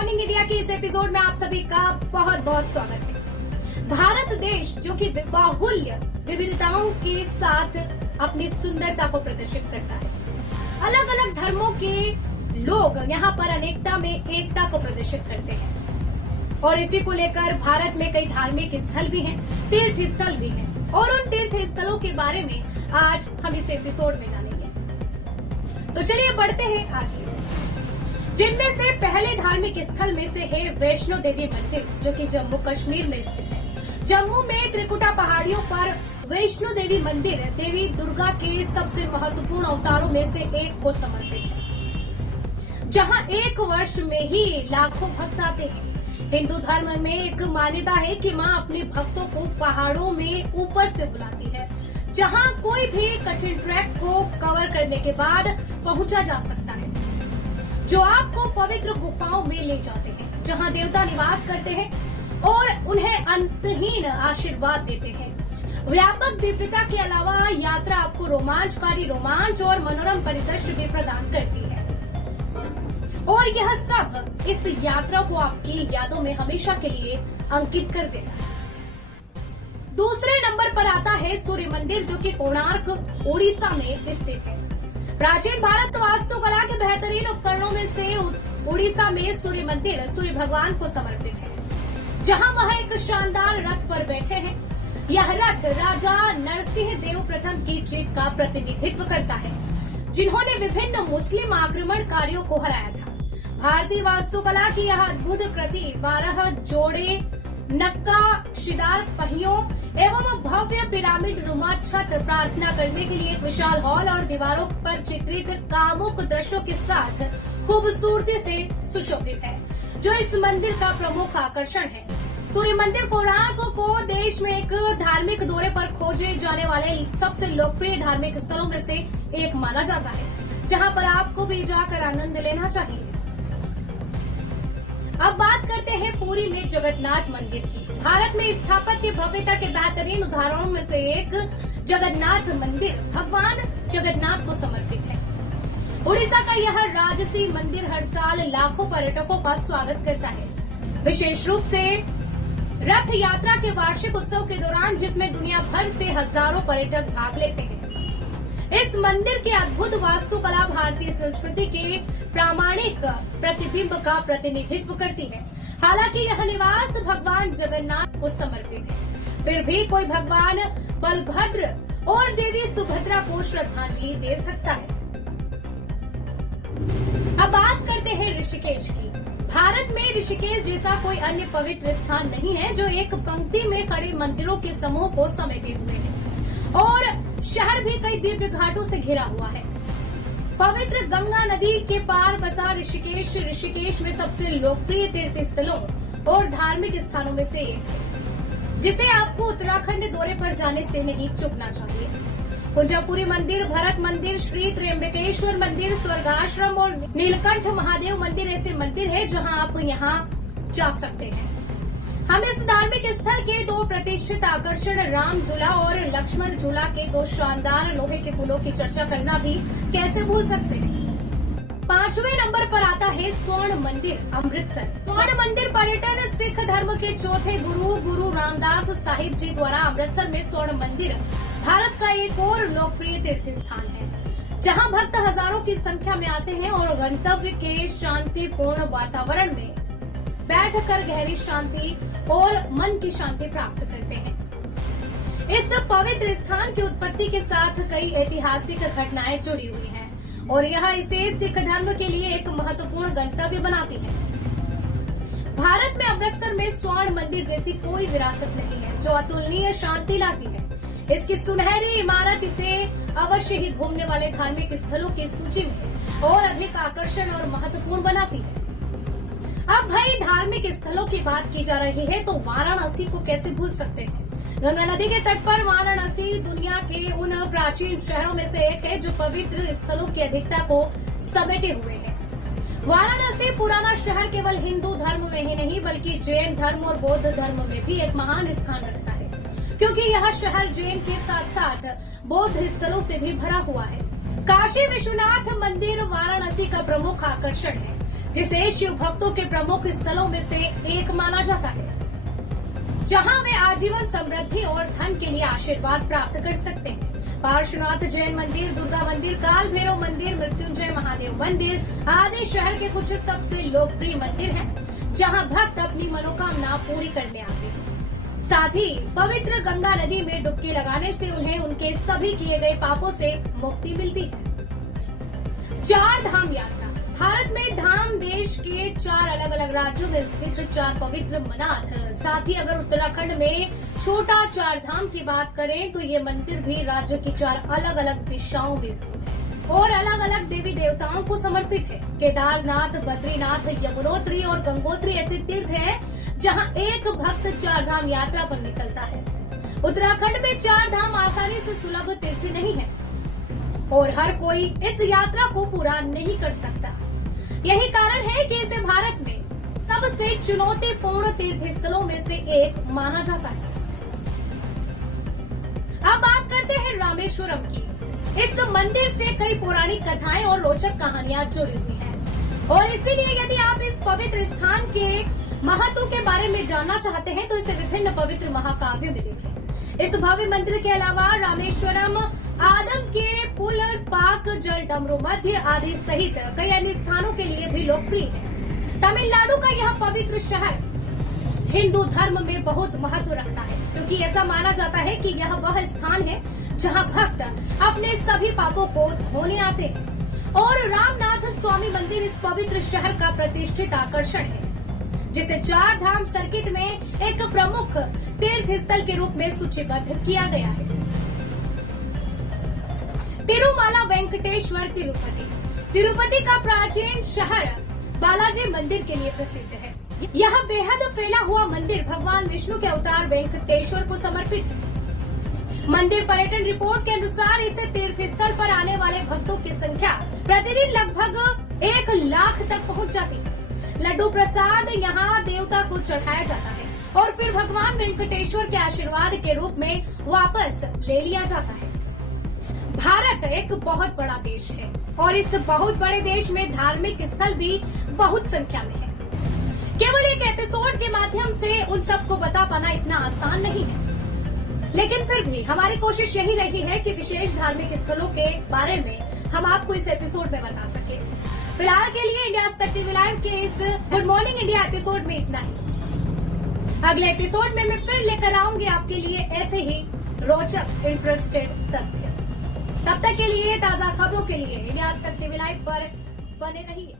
Morning India के इस episode में आप सभी का बहुत बहुत स्वागत है। भारत देश जो कि बाहुल्य विविधताओं के साथ अपनी सुंदरता को प्रदर्शित करता है। अलग अलग धर्मों के लोग यहाँ पर अनेकता में एकता को प्रदर्शित करते हैं और इसी को लेकर भारत में कई धार्मिक स्थल भी हैं, तीर्थ स्थल भी हैं और उन तीर्थ स्थलों के बारे में आज हम इस एपिसोड में जानेंगे। तो चलिए बढ़ते हैं आगे, जिनमें से पहले धार्मिक स्थल में से है वैष्णो देवी मंदिर जो कि जम्मू कश्मीर में स्थित है। जम्मू में त्रिकुटा पहाड़ियों पर वैष्णो देवी मंदिर देवी दुर्गा के सबसे महत्वपूर्ण अवतारों में से एक को समर्पित है, जहां एक वर्ष में ही लाखों भक्त आते हैं। हिंदू धर्म में एक मान्यता है कि मां अपने भक्तों को पहाड़ों में ऊपर से बुलाती है, जहां कोई भी कठिन ट्रैक को कवर करने के बाद पहुंचा जा सकता है, जो आपको पवित्र गुफाओं में ले जाते हैं, जहां देवता निवास करते हैं और उन्हें अंतहीन आशीर्वाद देते हैं। व्यापक दिव्यता के अलावा यात्रा आपको रोमांचकारी रोमांच और मनोरम परिदृश्य भी प्रदान करती है और यह सब इस यात्रा को आपकी यादों में हमेशा के लिए अंकित कर देता है। दूसरे नंबर पर आता है सूर्य मंदिर जो कि कोणार्क ओडिशा में स्थित है। प्राचीन भारत वास्तुकला के बेहतरीन उपकरणों में से ओडिशा में सूर्य मंदिर सूर्य भगवान को समर्पित है, जहां वह एक शानदार रथ पर बैठे हैं। यह रथ राजा नरसिंह देव प्रथम की जीत का प्रतिनिधित्व करता है, जिन्होंने विभिन्न मुस्लिम आक्रमणकारियों को हराया था। भारतीय वास्तुकला की यह अद्भुत कृति 12 जोड़े नक्काशीदार पहियों एवं भव्य पिरामिड नुमा छत, प्रार्थना करने के लिए एक विशाल हॉल और दीवारों पर चित्रित कामुक दृश्यों के साथ खूबसूरती से सुशोभित है, जो इस मंदिर का प्रमुख आकर्षण है। सूर्य मंदिर कोणार्क को देश में एक धार्मिक दौरे पर खोजे जाने वाले सबसे लोकप्रिय धार्मिक स्थलों में से एक माना जाता है, जहां पर आपको भी जाकर आनंद लेना चाहिए। अब बात करते हैं पुरी में जगन्नाथ मंदिर की। भारत में स्थापत्य भव्यता के बेहतरीन उदाहरणों में से एक जगन्नाथ मंदिर भगवान जगन्नाथ को समर्पित है। उड़ीसा का यह राजसी मंदिर हर साल लाखों पर्यटकों का स्वागत करता है, विशेष रूप से रथ यात्रा के वार्षिक उत्सव के दौरान, जिसमें दुनिया भर से हजारों पर्यटक भाग लेते हैं। इस मंदिर की अद्भुत वास्तुकला भारतीय संस्कृति के प्रामाणिक प्रतिबिंब का प्रतिनिधित्व करती है। हालांकि यह निवास भगवान जगन्नाथ को समर्पित है, फिर भी कोई भगवान बलभद्र और देवी सुभद्रा को श्रद्धांजलि दे सकता है। अब बात करते हैं ऋषिकेश की। भारत में ऋषिकेश जैसा कोई अन्य पवित्र स्थान नहीं है जो एक पंक्ति में खड़े मंदिरों के समूह को समेटे हुए है और शहर भी कई दिव्य घाटों से घिरा हुआ है। पवित्र गंगा नदी के पार बसा ऋषिकेश में सबसे लोकप्रिय तीर्थ स्थलों और धार्मिक स्थानों में से एक है, जिसे आपको उत्तराखंड दौरे पर जाने से नहीं चूकना चाहिए। कुंजापुरी मंदिर, भरत मंदिर, श्री त्र्यंबकेश्वर मंदिर, स्वर्गाश्रम और नीलकंठ महादेव मंदिर ऐसे मंदिर है जहां आप यहां जा सकते हैं। हम इस धार्मिक स्थल के दो प्रतिष्ठित आकर्षण राम झूला और लक्ष्मण झूला के दो शानदार लोहे के पुलों की चर्चा करना भी कैसे भूल सकते हैं। 5वें नंबर पर आता है स्वर्ण मंदिर अमृतसर। स्वर्ण मंदिर पर्यटन सिख धर्म के चौथे गुरु रामदास साहिब जी द्वारा अमृतसर में स्वर्ण मंदिर भारत का एक और लोकप्रिय तीर्थ स्थान है, जहां भक्त हजारों की संख्या में आते हैं और गंतव्य के शांतिपूर्ण वातावरण में बैठकर गहरी शांति और मन की शांति प्राप्त करते हैं। इस पवित्र स्थान की उत्पत्ति के साथ कई ऐतिहासिक घटनाएं जुड़ी हुई हैं और यह इसे सिख धर्म के लिए एक महत्वपूर्ण गंतव्य बनाती है। भारत में अमृतसर में स्वर्ण मंदिर जैसी कोई विरासत नहीं है जो अतुलनीय शांति लाती है। इसकी सुनहरी इमारत इसे अवश्य ही घूमने वाले धार्मिक स्थलों की सूची में और अधिक आकर्षण और महत्वपूर्ण बनाती है। अब भाई धार्मिक स्थलों की बात की जा रही है तो वाराणसी को कैसे भूल सकते हैं। गंगा नदी के तट पर वाराणसी दुनिया के उन प्राचीन शहरों में से एक है जो पवित्र स्थलों की अधिकता को समेटे हुए है। वाराणसी पुराना शहर केवल हिंदू धर्म में ही नहीं बल्कि जैन धर्म और बौद्ध धर्म में भी एक महान स्थान रखता है, क्योंकि यह शहर जैन के साथ साथ बौद्ध स्थलों से भी भरा हुआ है। काशी विश्वनाथ मंदिर वाराणसी का प्रमुख आकर्षण है। जिसे शिव भक्तों के प्रमुख स्थलों में से एक माना जाता है, जहां वे आजीवन समृद्धि और धन के लिए आशीर्वाद प्राप्त कर सकते हैं। पार्श्वनाथ जैन मंदिर, दुर्गा मंदिर, काल भैरव मंदिर, मृत्युंजय महादेव मंदिर आदि शहर के कुछ सबसे लोकप्रिय मंदिर हैं, जहां भक्त अपनी मनोकामना पूरी करने आते हैं। साथ ही पवित्र गंगा नदी में डुबकी लगाने से उन्हें उनके सभी किए गए पापों से मुक्ति मिलती है। 4 धाम यात्रा। भारत में धाम देश के 4 अलग अलग राज्यों में स्थित 4 पवित्र मनाथ। साथ ही अगर उत्तराखंड में छोटा 4 धाम की बात करें तो ये मंदिर भी राज्य की 4 अलग अलग दिशाओं में स्थित है और अलग अलग देवी देवताओं को समर्पित है। केदारनाथ, बद्रीनाथ, यमुनोत्री और गंगोत्री ऐसे तीर्थ हैं जहां एक भक्त 4 धाम यात्रा पर निकलता है। उत्तराखंड में 4 धाम आसानी से सुलभ तीर्थ नहीं है और हर कोई इस यात्रा को पूरा नहीं कर सकता। यही कारण है कि इसे भारत में सबसे चुनौतीपूर्ण तीर्थ स्थलों में से एक माना जाता है। अब बात करते हैं रामेश्वरम की। इस मंदिर से कई पौराणिक कथाएं और रोचक कहानियां जुड़ी हुई हैं और इसीलिए यदि आप इस पवित्र स्थान के महत्व के बारे में जानना चाहते हैं तो इसे विभिन्न पवित्र महाकाव्यों में देखें। इस भव्य मंदिर के अलावा रामेश्वरम आदम के पुल, पाक, जल डमरू मध्य आदि सहित कई अन्य स्थानों के लिए भी लोकप्रिय है। तमिलनाडु का यह पवित्र शहर हिंदू धर्म में बहुत महत्व रखता है, क्योंकि ऐसा माना जाता है कि यह वह स्थान है जहां भक्त अपने सभी पापों को धोने आते हैं और रामनाथ स्वामी मंदिर इस पवित्र शहर का प्रतिष्ठित आकर्षण है, जिसे 4 धाम सर्किट में एक प्रमुख तीर्थ स्थल के रूप में सूचीबद्ध किया गया है। तिरुमाला वेंकटेश्वर तिरुपति। तिरुपति का प्राचीन शहर बालाजी मंदिर के लिए प्रसिद्ध है। यह बेहद फैला हुआ मंदिर भगवान विष्णु के अवतार वेंकटेश्वर को समर्पित है। मंदिर पर्यटन रिपोर्ट के अनुसार इस तीर्थ स्थल पर आने वाले भक्तों की संख्या प्रतिदिन लगभग 1 लाख तक पहुंच जाती है। लड्डू प्रसाद यहाँ देवता को चढ़ाया जाता है और फिर भगवान वेंकटेश्वर के आशीर्वाद के रूप में वापस ले लिया जाता है। भारत एक बहुत बड़ा देश है और इस बहुत बड़े देश में धार्मिक स्थल भी बहुत संख्या में है। केवल एक एपिसोड के माध्यम से उन सबको बता पाना इतना आसान नहीं है, लेकिन फिर भी हमारी कोशिश यही रही है कि विशेष धार्मिक स्थलों के बारे में हम आपको इस एपिसोड में बता सके। फिलहाल के लिए इंडिया तक टीवी लाइव के इस गुड मॉर्निंग इंडिया एपिसोड में इतना ही। अगले एपिसोड में मैं फिर लेकर आऊंगी आपके लिए ऐसे ही रोचक इंटरेस्टेड तथ्य। तब तक के लिए ताजा खबरों के लिए इंडिया तक टीवी लाइव पर बने रहिए।